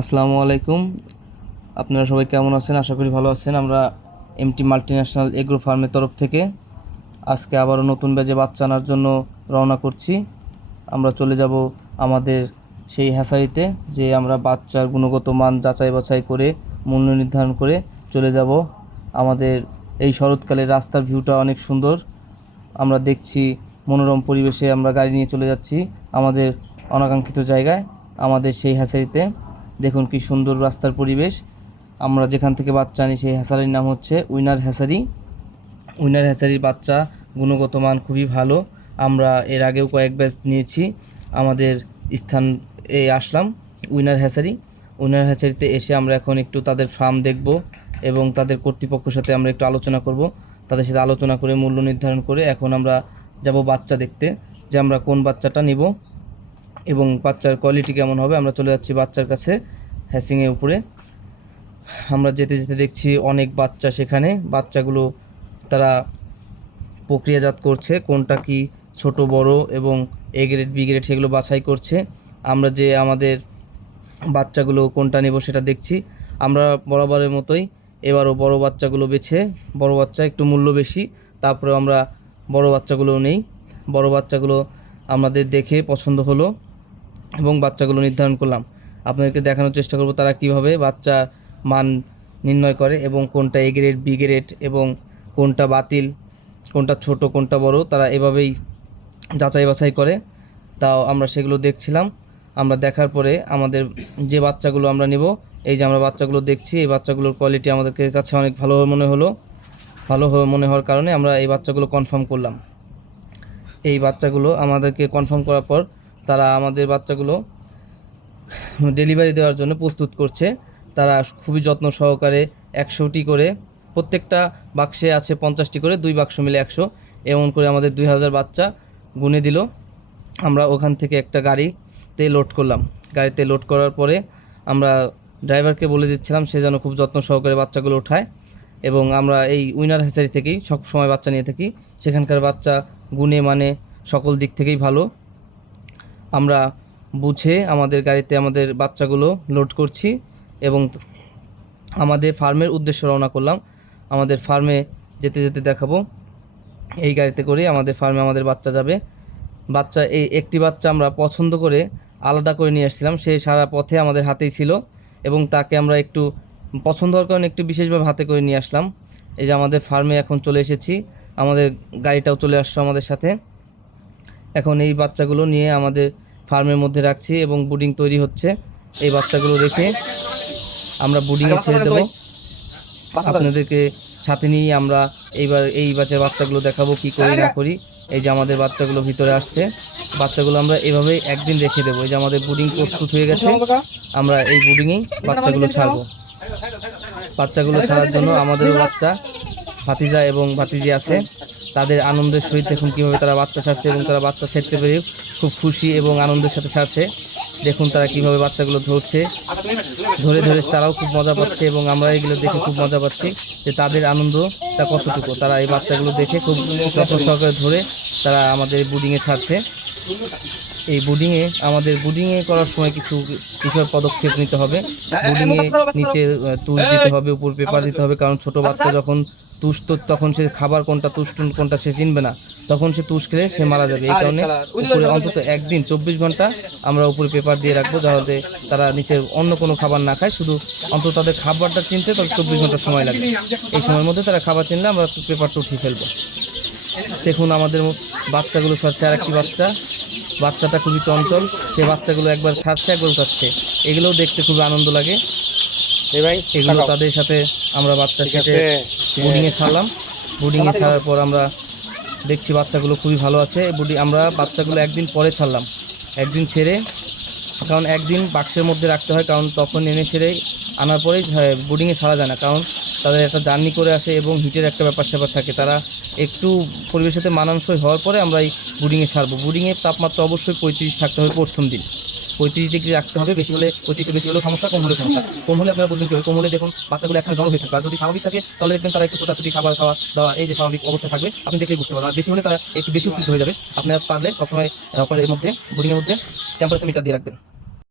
আসসালামু আলাইকুম। আপনারা সবাই কেমন আছেন? আশা করি ভালো আছেন। আমরা এমটি মাল্টিন্যাশনাল এগ্রো ফার্মের তরফ থেকে আজকে আবারও নতুন ব্যাচে বাচ্চা আনার জন্য রওনা করছি। আমরা চলে যাব আমাদের সেই হ্যাসারিতে, যে আমরা বাচ্চার গুণগত মান যাচাই বাছাই করে, মূল্য নির্ধারণ করে চলে যাব। আমাদের এই শরৎকালের রাস্তার ভিউটা অনেক সুন্দর। আমরা দেখছি মনোরম পরিবেশে আমরা গাড়ি নিয়ে চলে যাচ্ছি আমাদের অনাকাঙ্ক্ষিত জায়গায়, আমাদের সেই হ্যাসারিতে। দেখুন কি সুন্দর রাস্তার পরিবেশ। আমরা যেখান থেকে বাচ্চা আনি সেই হ্যাসারির নাম হচ্ছে উইনার হ্যাসারি। উইনার হ্যাসারির বাচ্চা গুণগত মান খুবই ভালো। আমরা এর আগেও কয়েক ব্যাচ নিয়েছি। আমাদের স্থান এ আসলাম, উইনার হ্যাসারি। উইনার হ্যাসারিতে এসে আমরা এখন একটু তাদের ফার্ম দেখব এবং তাদের কর্তৃপক্ষের সাথে আমরা একটু আলোচনা করব। তাদের সাথে আলোচনা করে মূল্য নির্ধারণ করে এখন আমরা যাব বাচ্চা দেখতে যে আমরা কোন বাচ্চাটা নিব। এবং বাচ্চার কোয়ালিটি কেমন হবে, আমরা চলে যাচ্ছি বাচ্চার কাছে হ্যাসিংয়ের উপরে। আমরা যেতে যেতে দেখছি অনেক বাচ্চা সেখানে, বাচ্চাগুলো তারা প্রক্রিয়াজাত করছে, কোনটা কি ছোট, বড় এবং এ গ্রেড বি গ্রেড সেগুলো বাছাই করছে। আমরা যে আমাদের বাচ্চাগুলো কোনটা নেব সেটা দেখছি। আমরা বরাবরের মতোই এবারও বড় বাচ্চাগুলো বেছে, বড় বাচ্চা একটু মূল্য বেশি তারপরে আমরা বড় বাচ্চাগুলো নেই। বড় বাচ্চাগুলো আমাদের দেখে পছন্দ হলো। এবং বাচ্চাগুলো নির্ধারণ করলাম। আপনাদেরকে দেখানোর চেষ্টা করব তারা কীভাবে বাচ্চা মান নির্ণয় করে এবং কোনটা এ গ্রেড বি গ্রেড এবং কোনটা বাতিল, কোনটা ছোট, কোনটা বড়, তারা এভাবেই যাচাই বাছাই করে। তাও আমরা সেগুলো দেখছিলাম। আমরা দেখার পরে আমাদের যে বাচ্চাগুলো আমরা নেব, এই যে আমরা বাচ্চাগুলো দেখছি, এই বাচ্চাগুলোর কোয়ালিটি আমাদেরকে কাছে অনেক ভালো মনে হলো। ভালো মনে হওয়ার কারণে আমরা এই বাচ্চাগুলো কনফার্ম করলাম। এই বাচ্চাগুলো আমাদেরকে কনফার্ম করার পর তারা আমাদের বাচ্চাগুলো ডেলিভারি দেওয়ার জন্য প্রস্তুত করছে। তারা খুবই যত্ন সহকারে একশোটি করে, প্রত্যেকটা বাক্সে আছে পঞ্চাশটি করে, দুই বাক্স মিলে একশো। এমন করে আমাদের দুই হাজার বাচ্চা গুনে দিল। আমরা ওখান থেকে একটা গাড়িতে লোড করলাম। গাড়িতে লোড করার পরে আমরা ড্রাইভারকে বলে দিচ্ছিলাম, সে যেন খুব যত্ন সহকারে বাচ্চাগুলো ওঠায় এবং আমরা এই উইনার হ্যাচারি থেকেই সব সময় বাচ্চা নিয়ে থাকি। সেখানকার বাচ্চা গুণে মানে সকল দিক থেকেই ভালো। আমরা বুঝে আমাদের গাড়িতে আমাদের বাচ্চাগুলো লোড করছি এবং আমাদের ফার্মের উদ্দেশ্যে রওনা করলাম। আমাদের ফার্মে যেতে যেতে দেখাবো। এই গাড়িতে করে আমাদের ফার্মে আমাদের বাচ্চা যাবে। বাচ্চা, এই একটি বাচ্চা আমরা পছন্দ করে আলাদা করে নিয়ে আসছিলাম। সে সারা পথে আমাদের হাতেই ছিল এবং তাকে আমরা একটু পছন্দ হওয়ার কারণে একটু বিশেষভাবে হাতে করে নিয়ে আসলাম। এই যে আমাদের ফার্মে এখন চলে এসেছি। আমাদের গাড়িটাও চলে আসছো আমাদের সাথে। এখন এই বাচ্চাগুলো নিয়ে আমাদের ফার্মের মধ্যে রাখছি এবং বুডিং তৈরি হচ্ছে। এই বাচ্চাগুলো রেখে আমরা বুডিংয়ে ছেড়ে দেবো। আপনাদেরকে সাথে নিয়ে আমরা এইবার এই বাচ্চার বাচ্চাগুলো দেখাবো কি করি না করি। এই যে আমাদের বাচ্চাগুলো ভিতরে আসছে বাচ্চাগুলো আমরা এভাবেই একদিন রেখে দেবো। এই যে আমাদের বুডিং প্রস্তুত হয়ে গেছে আমরা এই বুডিংয়েই বাচ্চাগুলো ছাড়বো। বাচ্চাগুলো ছাড়ার জন্য আমাদেরও বাচ্চা ভাতিজা এবং ভাতিজি আছে। তাদের আনন্দের সহিত দেখুন কীভাবে তারা বাচ্চা ছাড়ছে এবং তারা বাচ্চা ছাড়তে পেরে খুব খুশি এবং আনন্দের সাথে ছাড়ছে দেখুন তারা কীভাবে বাচ্চাগুলো ধরছে। ধরে ধরে তারাও খুব মজা পাচ্ছে এবং আমরা এগুলো দেখে খুব মজা পাচ্ছি যে তাদের আনন্দটা কতটুকু। তারা এই বাচ্চাগুলো দেখে খুব যত্ন সহকারে ধরে তারা আমাদের বুডিংয়ে ছাড়ছে। এই বুডিংয়ে আমাদের বুডিংয়ে করার সময় কিছু কিছু পদক্ষেপ নিতে হবে। বুডিংয়ে নিচে তুষ দিতে হবে উপর পেপার দিতে হবে কারণ ছোট বাচ্চা যখন তুষ তো তখন সে খাবার কোনটা তুষ কোনটা সে চিনবে না। তখন সে তুষ খেলে সে মারা যাবে। এই কারণে উপরে অন্তত একদিন চব্বিশ ঘণ্টা আমরা উপরে পেপার দিয়ে রাখব যাতে তারা নিচে অন্য কোনো খাবার না খায়। শুধু অন্তত তাদের খাবারটা চিনতে তাদের চব্বিশ ঘণ্টা সময় লাগবে এই সময়ের মধ্যে তারা খাবার চিনলে আমরা পেপারটা উঠিয়ে ফেলব। দেখুন আমাদের বাচ্চাগুলো ছাড়ছে আর একটি বাচ্চা। বাচ্চাটা খুবই চঞ্চল। সে বাচ্চাগুলো একবার ছাড়ছে একবার উঠাচ্ছে। এগুলোও দেখতে খুবই আনন্দ লাগে। ভাই এগুলো তাদের সাথে আমরা বাচ্চার সাথে বোর্ডিংয়ে ছাড়লাম। বোর্ডিংয়ে ছাড়ার পর আমরা দেখছি বাচ্চাগুলো খুবই ভালো আছে। বুডি আমরা বাচ্চাগুলো একদিন পরে ছাড়লাম। একদিন ছেড়ে কারণ একদিন বাক্সের মধ্যে রাখতে হয় কারণ তখন এনে ছেড়ে আনার পরেই বোর্ডিংয়ে ছাড়া যায় না। কারণ তাদের একটা জার্নি করে আসে এবং হিটের একটা ব্যাপার স্যাপার থাকে। তারা একটু পরিবেশের সাথে মানানসই হওয়ার পরে আমরা এই বুডিংয়ে ছাড়বো। বুডিংয়ের তাপমাত্রা অবশ্যই পঁয়ত্রিশ থাকতে হবে প্রথম দিন। পঁয়ত্রিশ ডিগ্রি রাখতে হবে, বেশি হলে পঁয়ত্রিশে বেশি হলেও সমস্যা, কম হলে সমস্যা। কম হলে আপনারা বুঝবেন হবে কম হলে দেখুন বাচ্চাগুলো এখন জড়ো হয়ে থাকবে। আর যদি স্বাভাবিক থাকে, তাহলে দেখবেন তারা একটু ছোটাছুটি খাবার খাওয়া দাওয়া এই যে স্বাভাবিক অবস্থা থাকবে, আপনি দেখলেই বুঝতে পারবেন। আর বেশি হলে তারা একটু বেশি উত্তেজিত হয়ে যাবে। আপনার পারলে সবসময় আপনার এর মধ্যে বুডিংয়ের মধ্যে টেম্পারেচার মিটার দিয়ে রাখবেন।